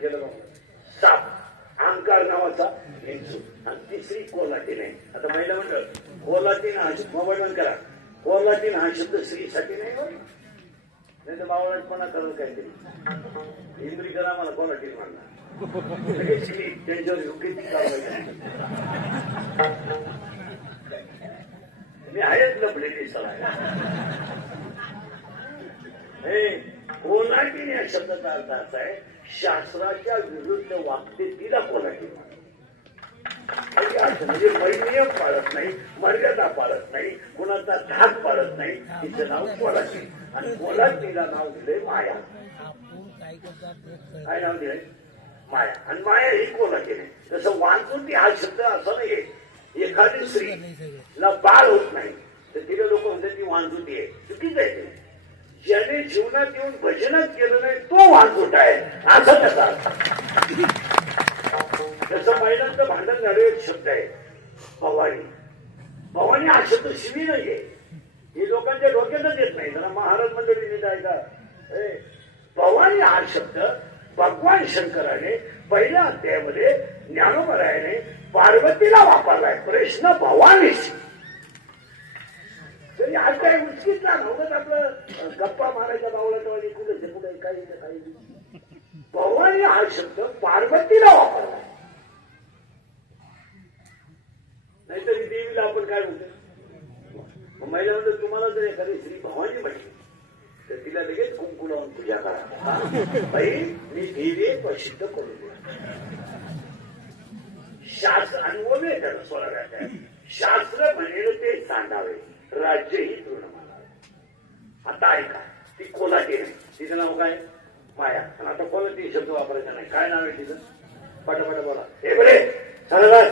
गेलं साप, अहंकार नावाचा हिंसू, आणि तिसरी कोल्हाटी नाही. आता महिला म्हणलं कोल्हाटीन हा मोबाईल बंद करा. कोल्हाटीन हा शब्द स्त्रीसाठी नाही हो, नाही तर बावळटपणा करत काहीतरी इंद्री करा मला कोल्हाटीन म्हणणार त्यांच्यावर योग्य ती कारवाई. मी आहेच लपलेली सला. हे कोल्हाटीन या शब्दाचा अर्थ असा आहे शास्त्राच्या विरुद्ध वागते तिला कोल्हाटीन. म्हणजे नियम पाळत नाही, मर्यादा पाळत नाही, कुणाचा धाक पाळत नाही, तिचं नाव कोल्हाटी. आणि कोल्हाटीला नाव दिलंय माया. काय नाव दिलंय? माया. आणि माया ही कोल्हाटी नाही. जसं वांजुटी हा शब्द असा नाहीये. एखादी स्त्रीला बाळ होत नाही तर तिला लोक म्हणतात ती वांजुटी आहे. चुकीच आहे ते. ज्याने जीवनात येऊन भजनच केलं नाही तो वांजुट आहे असं त्याचा. जसं महिलांचं भांडण झालं एक शब्द आहे भवानी. भवानी हा शब्द शिवी नाहीये. हे लोकांच्या डोक्यातच येत नाही. जरा महाराज मंडळीने ऐका. भवानी हा शब्द भगवान शंकराने पहिल्या अध्यायामध्ये ज्ञानोबरायाने पार्वतीला वापरलाय. प्रश्न भवानीशी. तरी आज काय उचकीतला नव्हतं आपलं गप्पा मारायचा बावळाटवाडी कुठे कुठे काही काही. भवानी हा शब्द पार्वतीला वापरलाय. नाहीतरी देवीला आपण काय म्हणतो? महिला म्हणतो तुम्हाला जर एखादी श्री भवानी म्हटली तर तिला लगेच कुंकू लावून पूजा करा. बाई मी देवी प्रसिद्ध करून द्या. शास्त्र अनुभव आहे त्याला सोडाव्या. शास्त्र म्हणेल ते सांगावे, राज्य ही पूर्ण मानावे. आता ऐका ती कोल्हाटी नाही. तिचं नाव काय? माया. आणि आता कोल्हाटी शब्द वापरायचा नाही. काय नाव आहे तिचं? पटापट बोला. हे बरे सरळ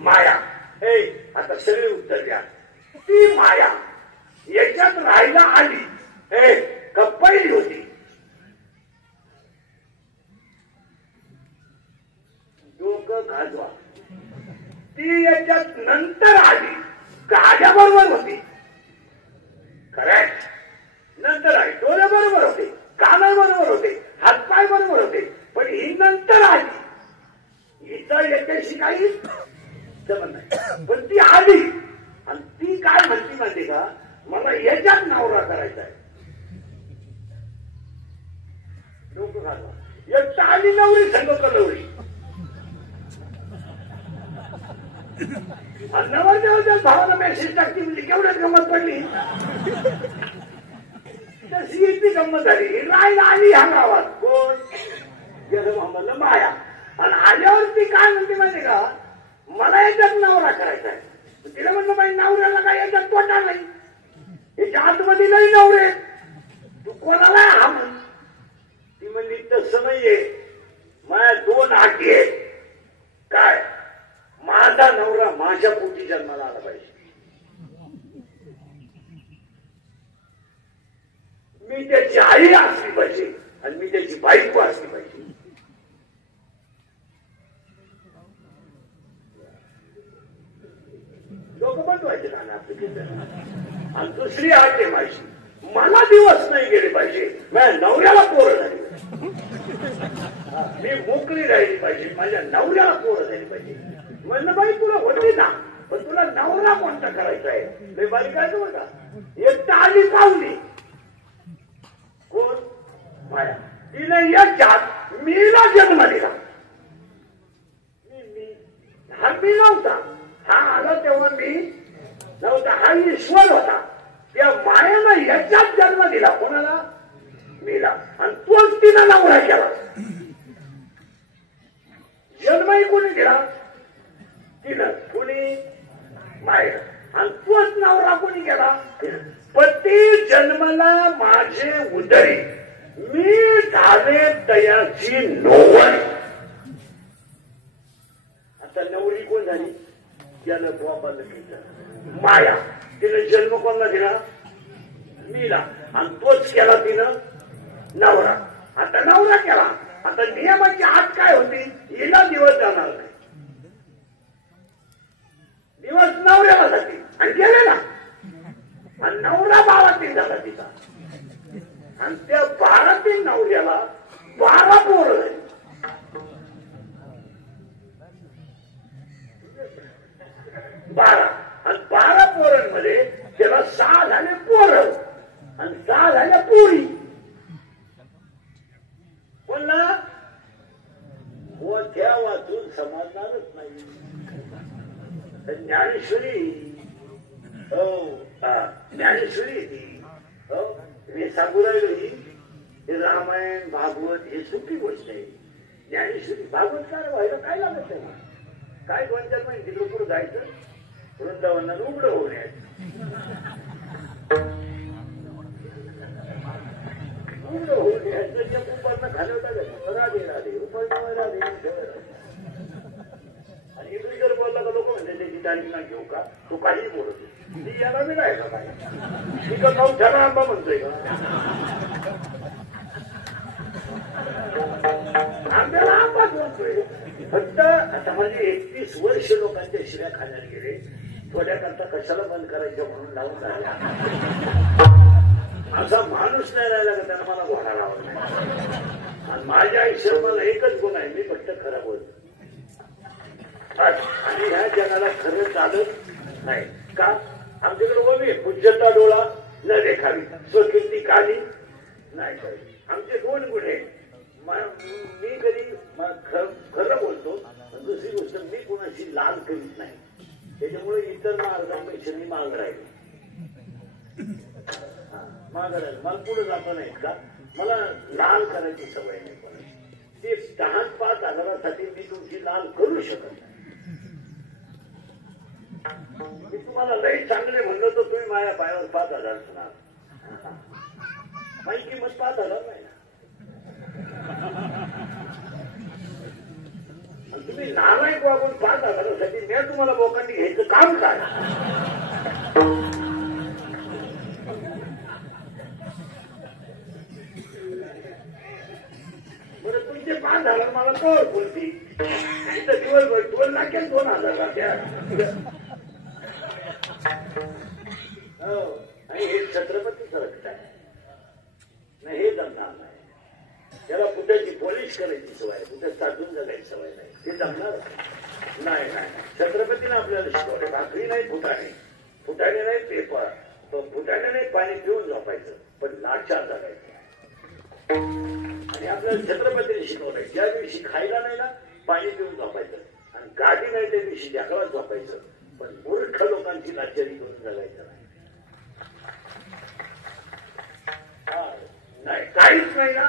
माया. हे आता सगळे उत्तर द्या. ती माया याच्यात राहायला आली. हे कप्पाईली होती. डोकं घालवा. ती याच्यात नंतर आली. गाड्याबरोबर होती. करेक्ट. नंतर आली. डोळे बरोबर होते, कानाबरोबर होते, हातपाय बरोबर होते. पण ही नंतर आली. हिचा याच्याशी काही संबंध नाही. पण ती आली आणि ती काय म्हणती माहिती का? मला याच्यात नवरा करायचा आहे. डोकं घालवा. एक आली नवरी संग कलवरी. नवरदेवाच्या भावाला मेसेज टाकली म्हणजे केवढ्यात गंमत पडली. तशी इतकी गंमत झाली. राहायला आली ह्या गावात. कोण? गेलं मोहम्मदला माया. आणि आल्यावर ती काय म्हणते माहिती का? मला याच्यात नवरा करायचा आहे. तिला म्हणलं बाई नवऱ्याला काय याच्यात तोटा नाही. याच्या आतमध्ये नाही नवरे. तू कोणाला हा म्हण. ती म्हणली तसं नाहीये. माझ्या दोन हाती आहेत. काय? माझा नवरा माझ्या पोटी जन्माला आला पाहिजे. मी त्याची आई असली पाहिजे आणि मी त्याची बायको असली पाहिजे. लोक बनवायचे ना आपले. आणि दुसरी आठ आहे माझी. मला दिवस नाही गेले पाहिजे. माझ्या नवऱ्याला पोरं झाली. मी मोकळी राहिली पाहिजे. माझ्या नवऱ्याला पोरं झाली पाहिजे. म्हणलं बाई तुला होती ना, पण तुला नवरा कोणता करायचा आहे? लय बारीक आहे का बघा. एकटा आली पावली. कोण? माया. तिने याच्यात मीला जन्म दिला. हा मी नव्हता. हा आला तेव्हा मी नव्हता. हा ईश्वर होता. त्या मायानं याच्यात जन्म दिला. कोणाला? मीला. आणि तोच तिनं नवरा केला. जन्मही कोणी दिला? तिनं. कुणी? माया. आणि तोच नवरा कोणी केला? पती जन्मला माझे उदरी, मी झाले तयाची नोवरी. आता नवरी कोण झाली? ज्यानं बापाला केलं माया. तिने जन्म कोणला दिला? मीला. आणि तोच केला तिनं नवरा. आता नवरा केला. आता नियमाची आत काय होती? हिला दिवस जाणार नाही. दिवस नवऱ्याला जातील आणि गेले ना. आणि नवरा 12 झाला तिचा. आणि त्या 12 नवऱ्याला 12 पोरं झाली. वाचून समाजणारच नाही. ज्ञानेश्वरी हो ज्ञानेश्वरी ती हो मी सांगू राहिलो ही रामायण भागवत हे सोपी गोष्ट आहे. ज्ञानेश्वरी भागवत काय व्हायला काय लागत नाही. काय 2-4 महिने तिकडे पुढे जायचं वृंदावनाला उघडं होऊन यायचं. उघडं होऊन यायचं त्या कुंभारनं घालवता राधे राधे राधे आणि इकडे जर बोलला का लोक म्हणजे त्याची दागिना घेऊ का तो काही बोलतो ती याला मी नाही का काय मी का जाऊन ठरा आंबा म्हणतोय का आंब्याला आंबाच म्हणतोय. फक्त आता म्हणजे 31 वर्ष लोकांच्या शिव्या खाण्यात गेले. थोड्या करता कशाला बंद करायचं म्हणून लावून राहिला. असा माणूस नाही राहिला का त्यानं मला घोडा लावला नाही. आणि माझ्या आयुष्यात मला एकच गुण आहे मी फक्त खरं बोलतो. आणि ह्या जगाला खरं चालत नाही का आमच्याकडे बघूया पूज्यता डोळा न देखावी स्वकीर्ती काली नाही पाहिजे. आमचे 2 गुण आहेत. मी कधी खरं बोलतो पण दुसरी गोष्ट मी कोणाची लाल करीत नाही. त्याच्यामुळे इतर मार्गापेक्षा मी माग राहिलो मला पुढे जाता नाहीत का मला लाल करायची सवय नाही कोणाची. ते 10-5 हजारासाठी मी तुमची लाल करू शकत नाही. मी तुम्हाला लई चांगले म्हणलं तर तुम्ही माझ्या पायावर 5,000 सुनार. माझी किंमत 5,000 नाही ना. तुम्ही नालायक वागून 5,000साठी मी तुम्हाला बोकांडी घ्यायचं काम काय. बरं तुमचे 5,000 मला कवर बोलती दिवसभर 2 लाख 2,000 राहत्या. हो आणि हे छत्रपतीचं रक्त आहे नाही हे जमणार नाही. त्याला कुठेची पॉलिश करायची सवय कुठे साधून जगायची सवय नाही. ते जमणार नाही. छत्रपतीने आपल्याला शिकवलं भाकरी नाही फुटाणे नाही पेपर फुटाणे नाही पाणी पिऊन झोपायचं पण लाचार जगायचं. आणि आपल्याला छत्रपतीने शिकवलंय ज्या दिवशी खायला नाही ना पाणी पिऊन झोपायचं आणि गाडी नाही त्या दिवशी जगाला झोपायचं पण मूर्ख लोकांची लाचारी करून जगायचं नाही. काहीच नाही ना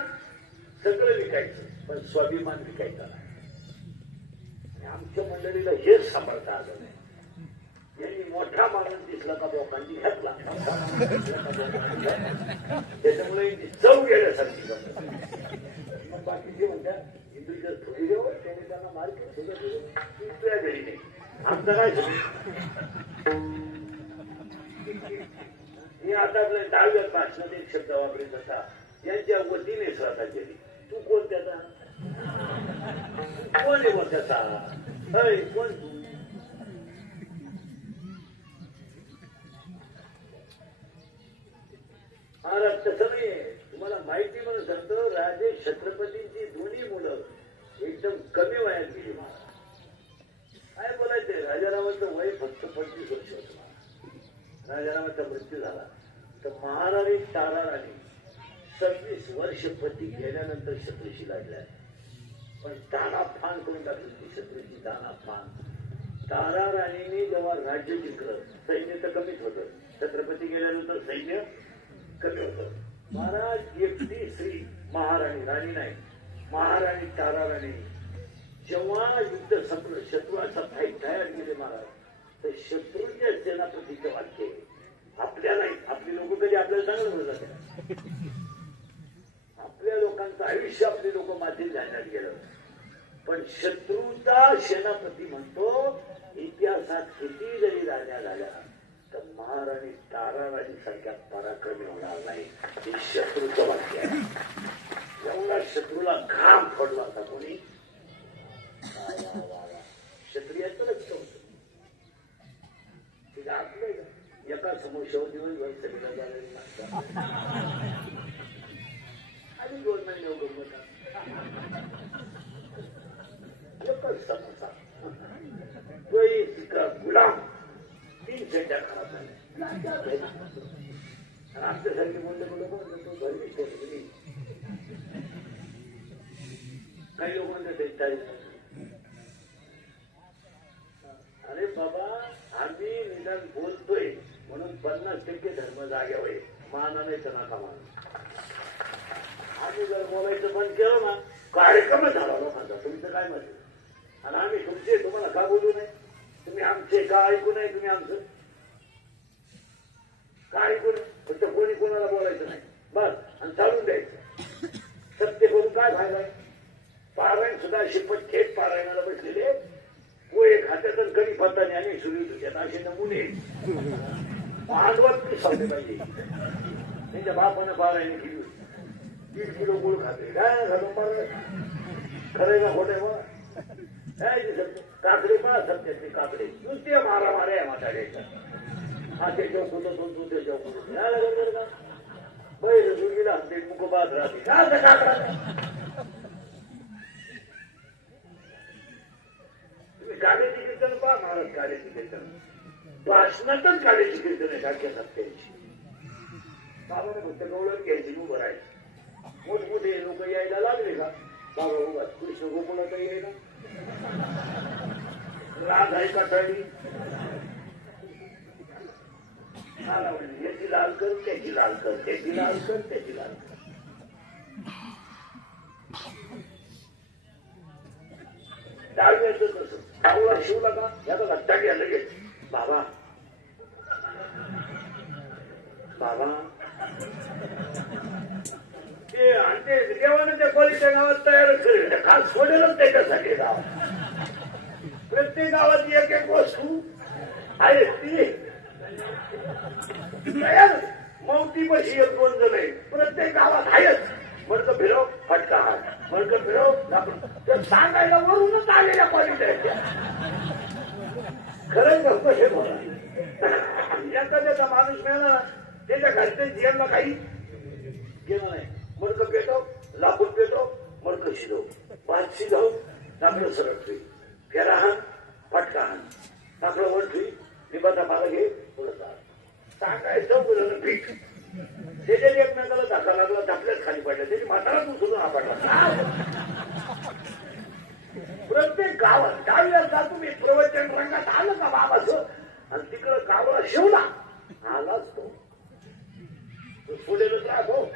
सगळं विकायचं पण स्वाभिमान विकायचा नाही. आमच्या मंडळीला हेच सांभाळता आलं नाही. यांनी मोठा माणूस दिसला का लोकांनी घातला त्याच्यामुळे चव गेल्यासारखी बनत. मग बाकीचे म्हणतात हिंदू जर थोडी देव त्याने त्यांना मार्केट सगळं तुझ्या घरी नाही आमचं काय मी आता आपल्या 10व्या भाषणात एक शब्द वापरत होता यांच्या वतीने श्रद्धांजली. तू कोण त्याचा कोण आहे मग त्याचा कोण तू महाराज तसं नाहीये. तुम्हाला माहिती म्हणून सांगतो राजे छत्रपतींची 2 मुलं एकदम कमी वयात गेली. महाराज काय बोलायचंय राजारामाचं वय फक्त 25 वर्ष होतं. राजारामाचा मृत्यू झाला तर महाराणी ताराराणी 26 वर्ष पती गेल्यानंतर शत्रूशी लढल्या पण ताना फान करून टाकली ती शत्रूची ताना फान. ताराराणीने जेव्हा राज्य जिंकलं सैन्य तर कमीच होतं. छत्रपती गेल्यानंतर सैन्य कमी होतं. महाराज एकटी श्री महाराणी राणी नाही महाराणी ताराराणी जेव्हा युद्ध संपलं शत्रू असा फाईट तयार केले महाराज तर शत्रूच्या सेनापतीचं वाक्य आपल्या नाही. आपली लोक कधी आपल्याला चांगलं म्हणत जाते. आपल्या लोकांचं आयुष्य आपली लोक मातीत जाण्यात गेलं पण शत्रूचा सेनापती म्हणतो इतिहासात किती जरी राण्या झाल्या तर महाराणी ताराराणी सारख्या पराक्रमी होणार नाही. हे शत्रूचं वाक्य आहे. एवढा शत्रूला घाम फोडला होता कोणी क्षत्रियाचं रक्त होत. तिला आपलं एका समोर दिवसभर सगळं झालेलं आणि 2 महिने गमत एकच समोसा गुलाम 3 चड्ड्या खराब झाल्या. आमच्यासारखे बोलले लोक घरीच काही लोक म्हणतात अरे बाबा आम्ही निदान बोलतोय म्हणून 50% धर्म जाग्यावर आहे. मानाने नका मान. आम्ही जर बोलायचं बंद केलं ना कार्यक्रमच झाला लोकांचा. तुमचं काय मत? आणि आम्ही तुमचे तुम्हाला का बोलू नये? तुम्ही आमचे का ऐकू नये? तुम्ही आमचं काय ऐकू नये? फक्त कोणी कोणाला बोलायचं नाही बस आणि चालून द्यायचं. सत्य करून काय फायदा आहे? पारायण सुद्धा शिपट थेट पारायणाला बसलेले पोहे खात्यात कधी पत्ताने आणि सुरू तुझ्यात असे नमुने भांडवल सांगले पाहिजे. त्यांच्या बापानं पारायण केली 20 किलो गुळ खाते काय घालून मारलं खरंय ना खोटं आहे बा काय सत्य काकडे पण सत्यातले काकडे नुसते मारा मारे म्हाताड्याच्या हा ते चौक होतं तो ते चौक होतं काय लागेल का बैल सुरगीला हसते मुख बात राहते काय काकडा. तुम्ही काढ्याची कीर्तन पहा महाराज. काढ्याची कीर्तन भाषणातच काढ्याची कीर्तन आहे सारख्या सत्याची. बाबाने फक्त गवळण घ्यायची उभं राहायची. मोठमोठे लोक यायला लागले का बाबा उभा कृष्ण गोकुळा काही यायला राग आहे काटाळी आला म्हणजे याची लाल कर त्याची लाल कर त्याची लाल कर त्याची लाल कर. डाव्याचं कसं डावळा शिवला का याचा धट्टा घ्या लगेच. बाबा बाबा ते आणि देवानं त्या कॉलेजच्या गावात तयारच करेल. खास सोडेलच त्याच्यासाठी गाव. प्रत्येक गावात एक एक वस्तू आहे ती तयार. मौती पशी एक 2 जण आहे प्रत्येक गावात आहेच. मडकं फिरव फटका हात मडकं फिरव सांगायला वरूनच आलेल्या कॉलेज आहेत त्या. खरंच गप्प हे बोला. एखाद्याचा माणूस मिळाला त्याच्या घरच्या जीवनला काही गेलं नाही. मडकं पेटव लाकूड पेटव मडकं शिजव भात शिजव लाकडं सरळ ठेवी फेरा हाण फटका हाण लाकडं वर ठेवी लिंबाचा पाला घे सांगायचं बोलणं पीठ. त्याच्या एकमेकाला धक्का लागला धापल्याच खाली पडला त्याची म्हातारा तू सुद्धा पडला. प्रत्येक गावात गावीला जा तुम्ही प्रवचन रंगात आलं का बाबाचं आणि तिकडं गावाला शिवला आलाच तो पुढे राहतो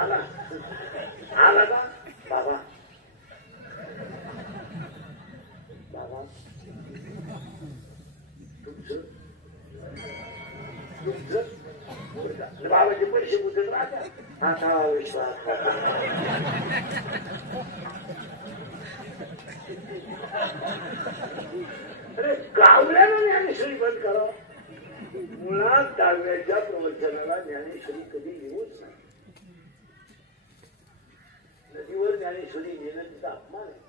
आला आला का बाबा बाबा तुमचं बाबाचे पैसे बुद्धत राहतात आता विश्वास. अरे गावल्यानं ज्ञानेश्वरी बंद करा. मुळात दहाव्याच्या प्रवचनाला ज्ञानेश्वरी कधी लिहूच नाही. नदीवर ज्ञानेश्वरी लिहिणं तिचा अपमान आहे.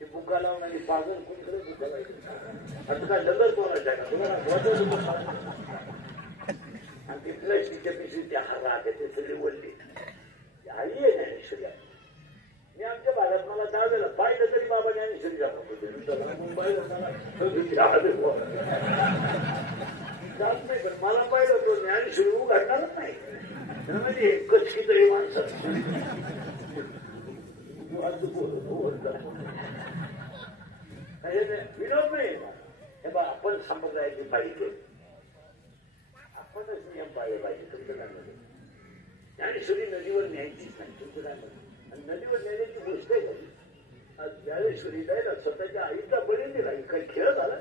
ते बुका लावून आणि पागल कोणीकडे बुका लावायचं असं काय डगर कोणाच्या का तुम्हाला आणि ती प्लास्टिकच्या पिशवी त्या हात ते सगळे वळले. आई आहे ज्ञानेश्वरी. मी आमच्या भागात मला दहाव्याला पाहिलं तरी बाबा ज्ञानेश्वरी जात मुंबईला जात नाही पण मला पाहिलं तो ज्ञानेश्वरी उघडणारच नाही. म्हणजे कचकीच हे माणसं विनोद नाही. हे बा आपण संप्रदायाची पाहिजे आपणच नियम पाळले पाहिजे. तुमचं काय म्हणत ज्ञानेश्वरी नदीवर न्यायचीच नाही. तुमचं काय म्हणत आणि नदीवर न्यायची गोष्ट आहे झाली. आज ज्ञानेश्वरी द्यायला स्वतःच्या आईचा बळी दिला काही खेळ झाला.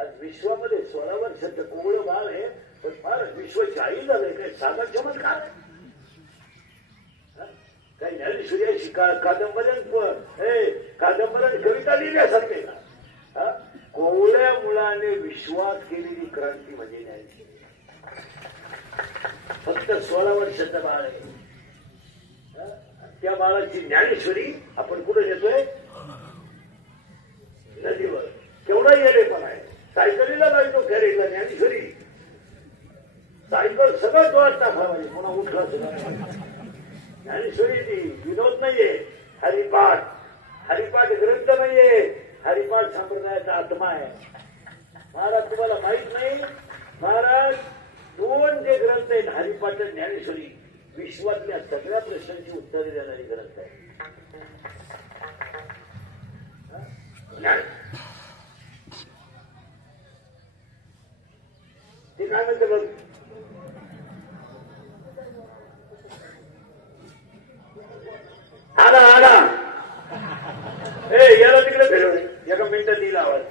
आज विश्वामध्ये 16 वर्षाचं कोवळं बाळ आहे पण फार विश्वाची आई झालंय. काही साधा चमत्कार आहे काही ज्ञानेश्वरी अशी कादंबऱ्यात कविता लिहिल्यासारखे का. कोवळ्या मुलाने विश्वास केलेली क्रांती म्हणजे ज्ञानेश्वरी. फक्त 16 वर्षाचं बाळ आहे. त्या बाळाची ज्ञानेश्वरी आपण कुठे नेतोय नदीवर. केवढा येडेपणा आहे. सायकलीला जायचो फेरीला ज्ञानेश्वरी सायकल सगळं जोरात टाकावायची पुन्हा उठला सुद्धा. ज्ञानेश्वरी ती विनोद नाहीये. हरिपाठ हरिपाठ ग्रंथ नाहीये. हरिपाठ संप्रदायाचा आत्मा आहे. महाराज तुम्हाला माहित नाही महाराज 2 जे ग्रंथ आहेत हरिपाठ ज्ञानेश्वरी विश्वातल्या सगळ्या प्रश्नांची उत्तरे देणारी ग्रंथ आहे. ते काय म्हणते बघ, आला आला याला तिकडे फिरव, एका मिनिटात येईल आवाज.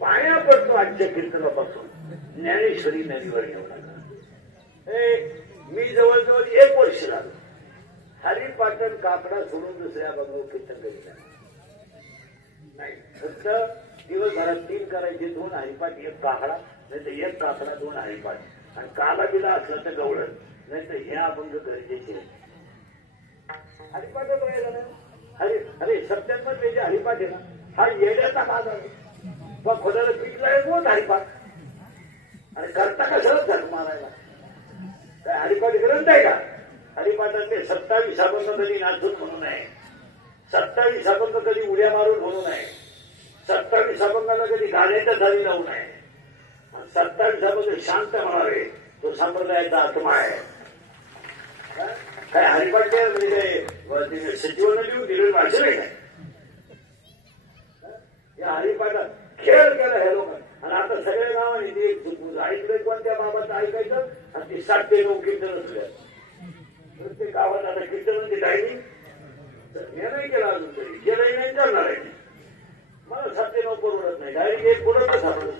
पाया पडतो आजच्या कीर्तनापासून ज्ञानेश्वरी नदीवर येऊ नका. मी जवळजवळ 1 वर्ष लागलो. हरिपाटण काकडा सोडून दुसऱ्या बाजू कीर्तन करीत नाही. फक्त दिवसभरात 3 करायचे, 2 हरिपाठ 1 काकडा, नाही तर 1 काकडा 2 हरिपाठ. आणि काला बिला असला तर गवळण, नाही तर हे अभंग गरजेचे. हरिपाठ अरे सप्त्यांमध्ये जे हरिपाठ आहे ना, हा येण्याचा भाग आहे. मग खोदाला पिकला 2 हरिपाठ आणि करता कशाला झक मारायला. काय हरिपाठ ग्रंथ आहे का? हरिपाठातले 27 अभंग कधी नाचून म्हणू नये, 27 अभंग कधी उड्या मारून म्हणू नये, 27 अभंगाला कधी गाण्याच्या झाली लावू नये, 27 अभंग शांत म्हणावे. तो संप्रदायाचा आत्मा आहे. काय हरिपाठ म्हणजे सचिवांना लिहून दिलेलं वाचन आहे काय? या हरिपाठात खेळ केला ह्या लोकांनी. आणि आता सगळ्या गावांनी ते ऐकलंय कोणत्या बाबाचं ऐकायचं, आणि ती 7 ते 9 कीर्तन असल्या प्रत्येक गावात. आता कीर्तन ते टायमिंग हे नाही केलं अजून तरी, केलंही नाही, करणार आहे. मला 7 ते 9 परवडत नाही. डायरेक्ट 1 पुढं झालं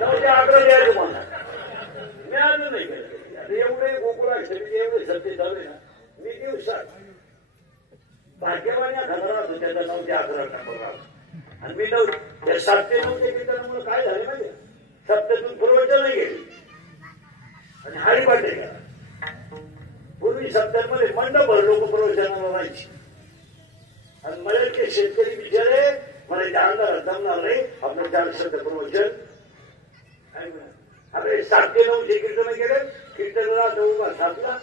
9 ते 11 द्यायचं मला. मी अजून नाही केलं. आता एवढे गोकुळाष्टमी एवढे सत्य चालू ना, मी दिवसात भाग्यवान्या घरात होतो त्याचा 9 ते 11 टाकला. आणि मी 7 ते 9 ते कीर्तनामुळे काय झाले माहिती, सप्त्यातून प्रवचन नाही गेली आणि हरिपाठ नाही गेला. पूर्वी सप्त्यांमध्ये मंडपभर लोक प्रवचनाला व्हायची. आणि मला ते शेतकरी बिचारे मला त्या अंधारात जमणार नाही, आपलं 4 शब्द प्रवचन. आपले 7 ते 9 जे कीर्तन केले, कीर्तनाला जवळपास 7ला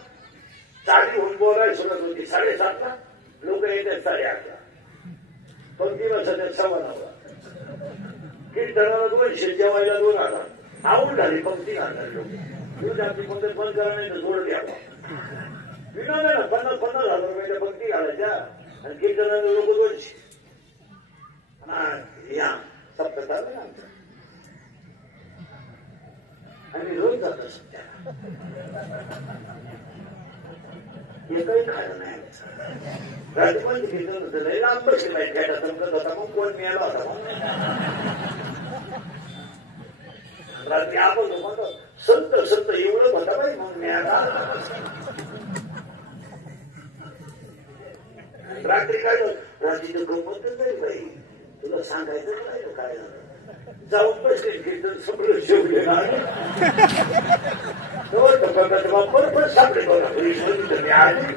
चाली होऊन बोलायला सुरुवात होती. 7:30ला लोक येतात 8:30ला. पंक्ती बसतात 9:15. कीर्तनाला 200, जेवायला 2000. आवड झाली पंक्ती घालणारी लोक. दिवस आपली पंक्ती बंद करा, नाही तर जोड द्यावा. विनोद आहे ना, 50,000 रुपयाच्या पंक्ती घालायच्या आणि कीर्तनाला लोक 200. या सप्ताह चालू ना आमचं. आणि रोज जातो सत्याला. एकही खायला नाही. राजपंच कीर्तन होतं, लई लांब बसले खेटा चमकत होता. मग कोण मिळाला होता मग रात्री आपण म्हणतो संत संत एवढं होता बाई. मग मिळाला रात्री काय रात्री तर गंमतच नाही बाई. तुला सांगायचं नाही काय झालं. जाऊन बसले कीर्तन सगळं शेवले ना बरोबर सापडे बघा मी आली.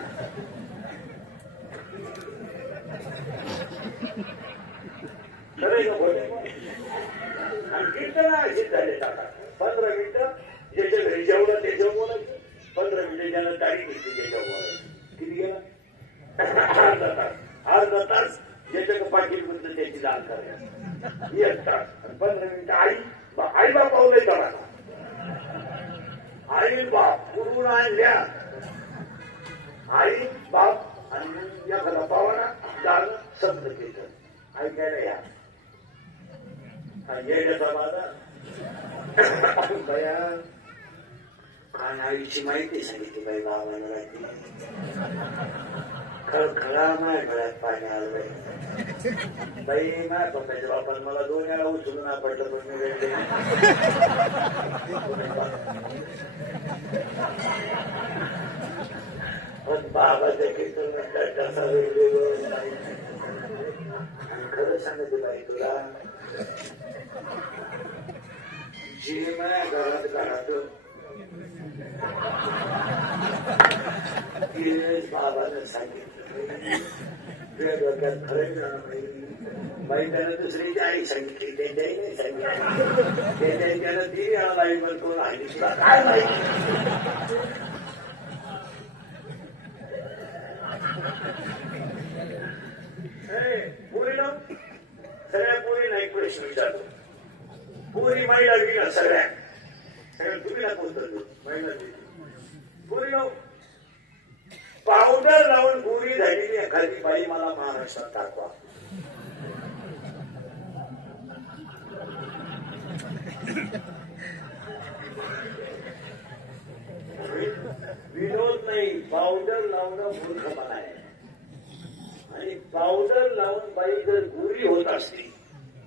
आणि कीर्तन अशी झाले टाका 15 मिनिटं. ज्याच्या घरी जेवलं त्याच्यावर बोलायचं, 15 मिनिटं ज्यानं तारीख घेतली त्याच्यावर बोलायचं. किती गेला? अर्धा तास ज्याच्या पाठील म्हणतं त्याची दान करायचं. 1 तास आणि 15 मिनिटं आई बाप पावलंय करा. आई बाप पुरवून आणल्या. आई बाप आणि एखादा पावाना दान शब्द कीर्तन ऐकायला या. येण्याचा बाधा बया आणि आईची माहिती सांगितली बाई बाबाला राहते. खळखळा नाही गळ्यात पाणी आलं बाई. बाई नाही पप्पाच्या बापान मला 2 वेळा उचलून आपटलं, पण मी वेळ पण बाबाच्या कीर्तन कसा वेगवेगळं. खरं सांगते बाई तुला, जे माझ्या घरात बाबाने सांगितलं डोक्यात खरं नाही. बाई त्यानं दुसरीची आई सांगितली, त्यांच्याही नाही सांगितली, त्यानं 3 वेळा लाईन बंद करून आहे, तुला काय माहिती. पोरीला सगळ्या पोरीला एक प्रश्न विचारतो. पोरी महिला गेल्या सगळ्या तुम्ही ना पोहोचतो महिला पोरीला पावडर लावून गोरी झालेली एखादी बाई मला महाराष्ट्रात दाखवा. विनोद नाही, पावडर लावणं मूर्खपणा आहे. आणि पावडर लावून बाई जर गोरी होत असती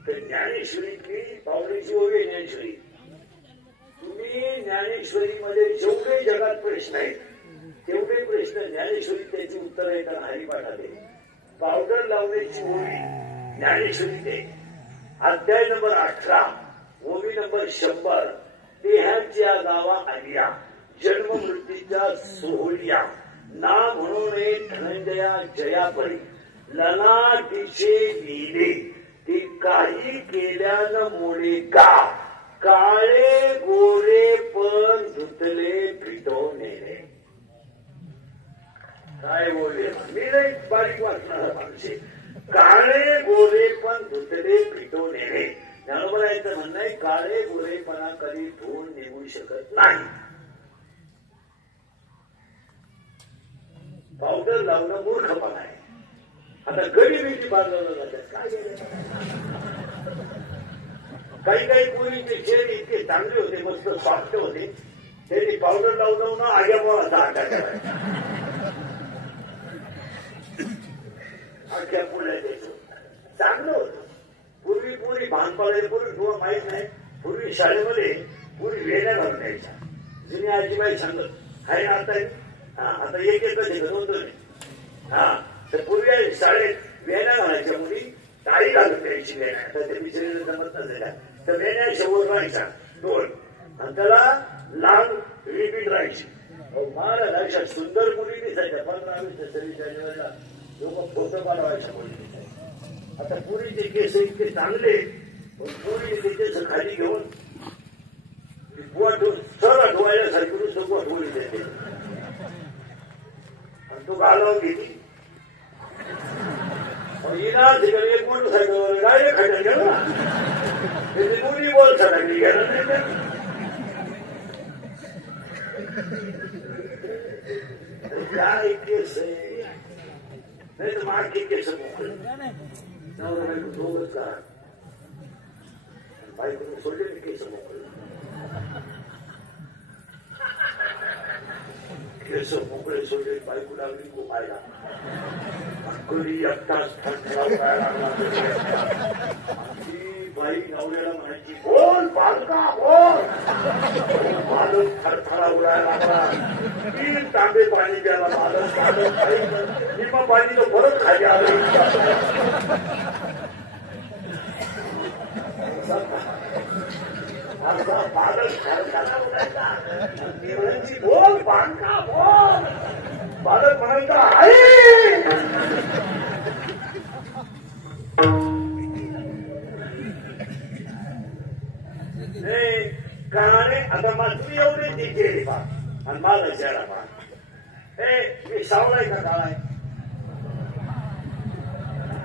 तर ज्ञानेश्वरीतली पावडरची ओवी ज्ञानेश्वरी. तुम्ही ज्ञानेश्वरीमध्ये जेवढे जगात प्रश्न आहेत तेवढे प्रश्न ज्ञानेश्वरी त्याची उत्तर येताना हरिपाठात पावडर लावण्याची ओवी ज्ञानेश्वरीत आहे. अध्याय नंबर 18 ओवी नंबर 100. देहांच्या गावा आलिया जन्म मृत्यूच्या सोहळ्या ना म्हणून धनंजया जयापरी ललाटीचे लिहिले ते काही केल्यानं मोडे का काळे गोरे पण धुतले फिटवणे. काय बोलले मी नाही बारीक वाचणार माणसे. काळे गोरे पण धुतले फिटवणे. ज्ञानोबाचं म्हणणं आहे काळे गोरेपणा कधी धुवून निघू शकत नाही. पावडर लावणं मूर्खपणा आहे. आता गरिबीची बांधवलं जातात काय काही काही पूर्वीचे चेहरे इतके चांगले होते, मस्त सॉफ्ट होते, त्यांनी पावडर लावून आग्यामुळे असा आकार करायचा. अख्या पुढे चांगलं होतं. पूर्वी पुरी भान पाडायला पूर्वी तुला माहित नाही. पूर्वी शाळेमध्ये पुरी वेण्या घालून यायच्या. जुनी आजीबाई सांगत आहे ना आता एक एकच आहे 2-2 हा. तर पूर्वी शाळेत वेण्या घालायच्या मुली टाळी घालून द्यायची वेण्या. तर ते बिचारीला जमत नसायच्या तर वेण्या शेवट राहायच्या 2 आणि त्याला लाल रिपीट राहायची. मला लक्षात सुंदर मुली दिसायच्या 15-20 लोक फोटो पाडवायच्या मुली दिसायच्या. आता पुरीचे केस इतके चांगले पुरी ते केस खाली घेऊन सर आठवायला सारखी नुसतं आठवणी देते आणि तो घालावून घेतली. एक मोटरसायकल डायरेक्ट खायला गेला त्याची मुली बोल सगळी गेला काय केस आहे नाही तर मागे केस मोकळे नवरा बायको दोघच का बायकोने सोडले केस मोकळे केस मोकळे सोडले बायको लागली गोपायला कधी एकटाच थरथरा लागला. बाई नवऱ्याला म्हणायची बोल बालका बोल. मालक थरथरा उडायला लागला. 3 तांबे पाणी द्यायला मालक निम्मा पाणी तर परत खाली आलं. बालक थरथरा उडायचा. ती म्हणायची बोल बालका बोल. बालक म्हणायचा आई. कहाणे आता मात्र एवढे दिखेली पा आणि माझा चेहरा पा. मी सावलाय का काळा आहे.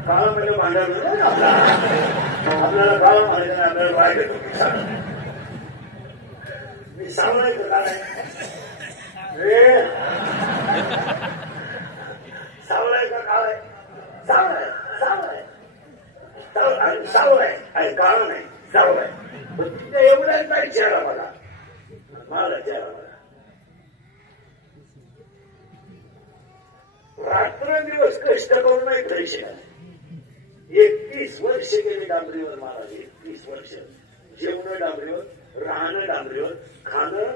काळा म्हणजे भांडण आपल्याला काळा म्हणायचं नाही आपल्याला बाहेर येतो. मी सावलाय का काळा आहे. सावलाय का काळा आहे. सावलाय सावलाय सावलाय सावलाय आणि काळा नाही सावलाय. तुमच्या एवढ्याच नाही चेहरा बघा माझा चेहरा बघा. रात्रंदिवस कष्ट करून नाही पैसे 31 वर्ष गेले डांबरीवर महाराज. 31 वर्ष जेवणं डांबरीवर, राहणं डांबरीवर, खाणं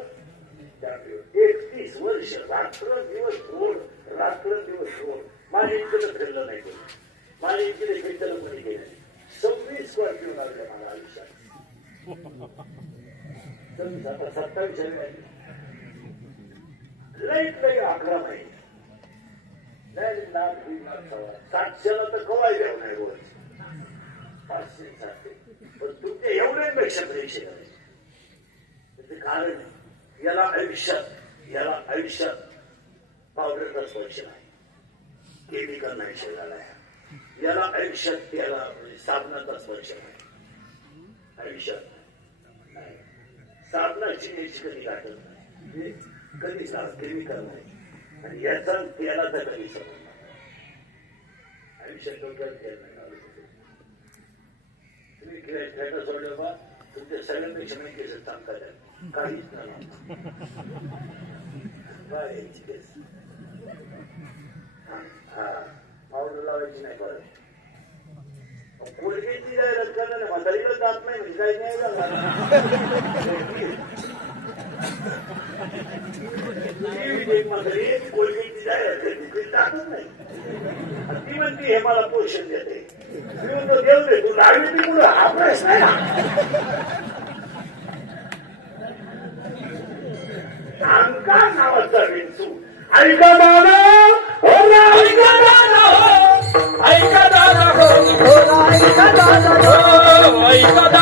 डांबरीवर. 31 वर्ष रात्रंदिवस रोड रात्रंदिवस रोड. माझ्या इतकं फिरलं नाही कोणी. माझ्या इतके फिरलं कोणी गेलं नाही. 26 वर्ष येऊन लागले मला आयुष्यात. 27 लईत लई 11 महिने. नाही 700ला तर कवाय देऊ नाही रोज. असे पण तुमच्या एवढ्यांपेक्षा परीक्षा करायचे त्याचं कारण आहे याला आयुष्यात पावडरचा स्पर्श नाही केमिकल नाही शरीराला याला आयुष्यात याला साधनाचा स्पर्श नाही आयुष्यात नाही साधनाची याची कधी गाठत नाही कधी केमिकल नाही आणि याचा त्याला तर कधी समजणार आयुष्यात डोक्यात खेळ नाही तुम्ही खेळता सोडलं बा तुमच्या सगळ्यांपेक्षा मी केस चांगला द्या काहीच नाही केस हा पावडर लावायची नाही परत कोलगेटची काय रचना नाही म्हातारीला जात नाही म्हणजे काही नाही म्हातारी कोलगेटची जाय टाकत नाही ती म्हणते हे मला पोषण देते मी म्हणतो देऊ दे तू लागली ती मुलं हा प्रश्न आहे अहंकार नावाचा विंचू ऐका दादा ऐका दादा ऐका दादा ऐका दादा